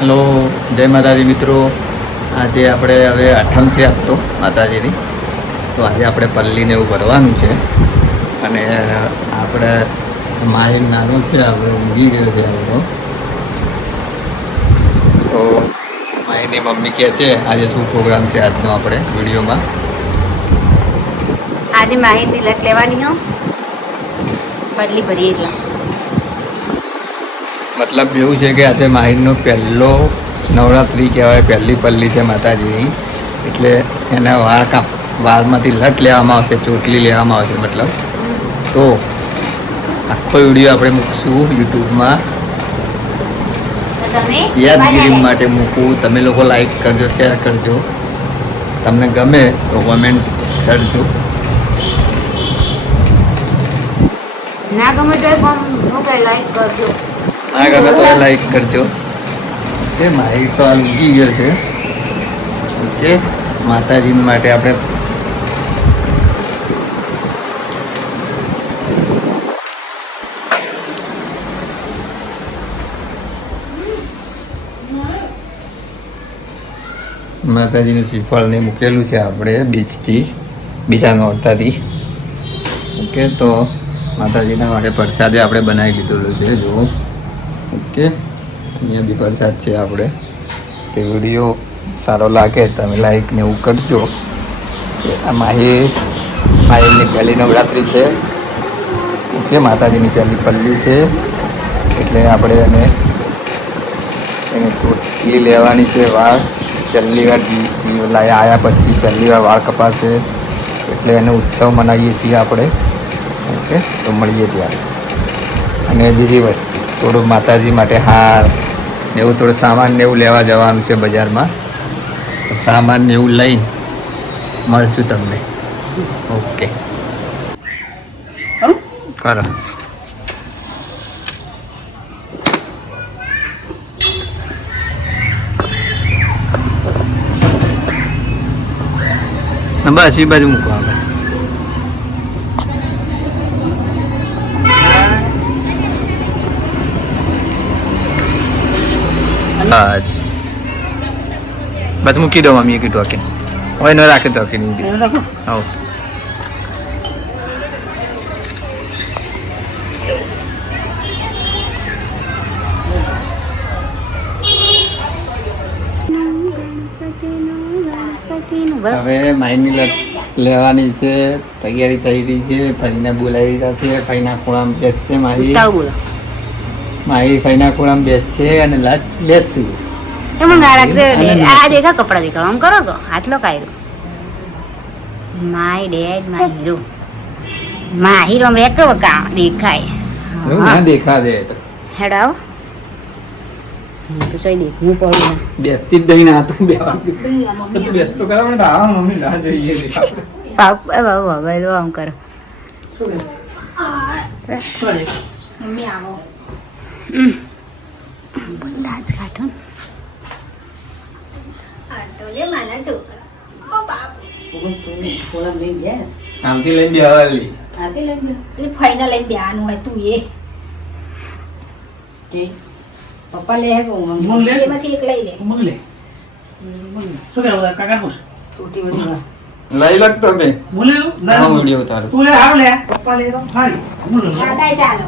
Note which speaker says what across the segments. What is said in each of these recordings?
Speaker 1: Hello જય માતાજી મિત્રો. આજે આપણે હવે આઠમ છે આજ તો માતાજીની. તો આજે આપણે પલ્લીને એવું ભરવાનું છે. અને આપણે માહિર નાનો છે આપણે ઊંઘી ગયો છે આપણો તો માહિરની મમ્મી કહે છે, આજે શું પ્રોગ્રામ છે આજનો આપણે વિડીયોમાં?
Speaker 2: આજે માહિતી તિલક લેવાની હો. પલ્લી ભરી એટલા.
Speaker 1: મતલબ એવું છે કે આજે માહિરનો પહેલો નવરાત્રિ કહેવાય પહેલી પલ્લી છે માતાજીની. એટલે એના વાળ કાપ વાળમાંથી લટ લેવામાં આવશે ચોટલી લેવામાં આવશે મતલબ. તો આખો વીડિયો આપણે મૂકશું યુટ્યુબમાં. યાદગીરી માટે મૂકું. તમે લોકો લાઈક કરજો શેર કરજો. તમને ગમે તો કોમેન્ટ કરજો.
Speaker 2: ના ગમે તો લાઈક કરજો.
Speaker 1: ના ગમે તો લાઈક કરજો. કે માહિતી તો આ ઊંઘી ગયો છે. ઓકે. માતાજી માટે આપણે માતાજીનું શ્રીફળને મૂકેલું છે આપણે બીજથી બીજા નોરતાથી. ઓકે તો માતાજીના માટે પ્રસાદે આપણે બનાવી લીધેલું છે જુઓ. ઓકે. અહીંયા બી પ્રસાદ છે આપણે. તે વીડિયો સારો લાગે, તમે લાઈક ને એવું કરજો. આ માહી માહીની પહેલી નવરાત્રિ છે. ઓકે, માતાજીની પહેલી પલ્લી છે. એટલે આપણે એને એને ચોટલી લેવાની છે વાળ. પહેલી વાર આવ્યા પછી પહેલી વાર વાળ કપાશે. એટલે એને ઉત્સવ મનાવીએ છીએ આપણે. ઓકે, તો મળીએ ત્યારે. અને બીજી વસ્તુ થોડું માતાજી માટે હાર ને એવું થોડું સામાન ને એવું લેવા જવાનું છે બજારમાં. સામાન ને એવું લઈને મળશું તમને. ઓકે. કરો. બસ એ બાજુ મૂકો આપણે બસ. બસ મૂકી દો મમ્મીએ કીધું કે હવે ન રાખે તો કે નહીં આવો. હવે માઇની લેવાની છે તૈયારી થઈ રહી છે ફરીને બોલાવી રહ્યા છે ફરીના ખૂણા બેસશે
Speaker 2: મારી બોલો.
Speaker 1: માહી ફઈના ખૂણામાં બેસશે અને લેશું
Speaker 2: એમાં ગાળા
Speaker 1: અને
Speaker 2: આ દેખા કપડા દેખાડો આમ કરો તો આટલો કાયરો માય ડેડ માય હીરો. મા હીરો અમે તો કા દેખાય.
Speaker 1: ના દેખા દે તો.
Speaker 2: હેડ આવો હું તો જોઈ દેખવું પડ્યું
Speaker 1: બેસતી જ દઈને આ તો બેવાનું. તું બેસતો કરાવ ને તો મમ્મી ના જોઈએ
Speaker 2: પાપ એ બાબુ તો આમ કરો. હમ. લાજ કાઢો ને.
Speaker 1: આમથી લઈને બેવાલી
Speaker 3: ફાઈનલ લઈને બેવાનું હોય તું એ. પપ્પા લે હે
Speaker 4: લે.
Speaker 3: એમાંથી એક લઈ લે.
Speaker 4: મગ લે. શું કરે બધા? કાકા ખુશ?
Speaker 3: તૂટી બધી
Speaker 1: લઈ લગ તમે.
Speaker 4: બોલે
Speaker 1: હા વીડિયો ઉતારો
Speaker 4: તું લે આવ લે. પપ્પા લે તો. હારી હું લે.
Speaker 3: ચાલો.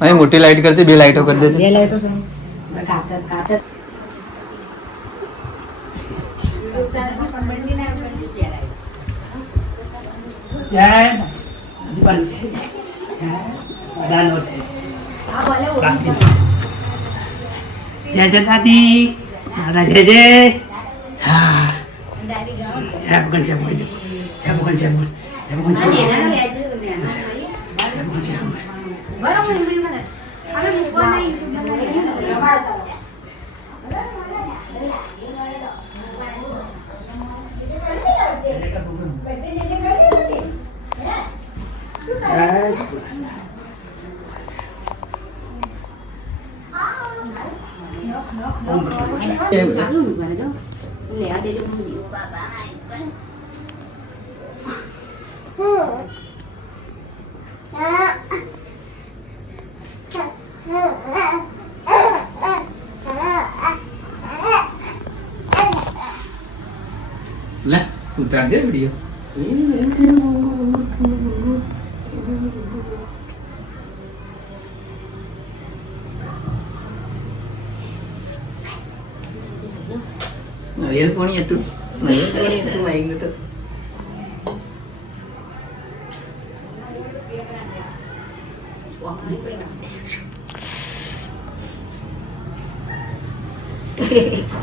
Speaker 1: અહીં મોટી લાઈટ કરજે બે લાઈટો કરી દેજે.
Speaker 3: બે લાઈટો
Speaker 4: જય. જય. દાદી દાદા જય જય. હા જય ભગવાન જય ભગવાન જય ભગવાન જય ભગવાન જય ભગવાન. જય
Speaker 2: લેવા દેજો મમ્મી.
Speaker 1: ઉતારજે વીડિયો નવેલ કોણી ഉത്തരാഞ്ചലി വീഡിയോ ഏത് പണി എത്തും ഏത് പണി എത്തും വൈകിട്ട്.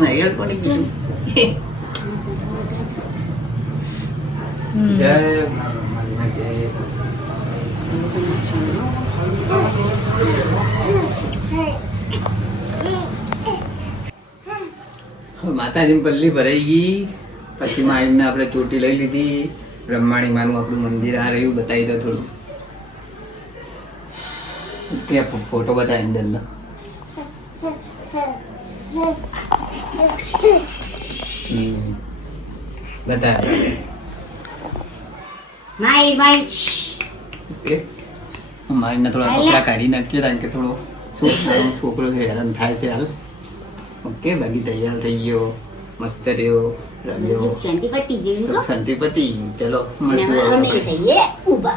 Speaker 1: അയാൾ പണിക്കും જય માતાજી પલ્લી ભરાઈ ગઈ. પછી માઈને આપણે ચોટી લઈ લીધી. બ્રહ્માણી માનું આપણું મંદિર આ રહ્યું, બતાવી દો થોડું. ત્યાં ફોટો બતાવી અંદરનો હમ. બતાવ્યા
Speaker 2: માઈ માઈ
Speaker 1: ઓકે મારીને થોડા કપડા કાઢી નાખીએ કારણ કે થોડો છોકરો છોકરો છે હેરાન થાય છે હાલ. ઓકે બાકી તૈયાર થઈ ગયો મસ્ત રહ્યો રમ્યો.
Speaker 2: શાંતિ પતી
Speaker 1: શાંતિપતિ ચલો મળશું હવે
Speaker 2: ઊભા.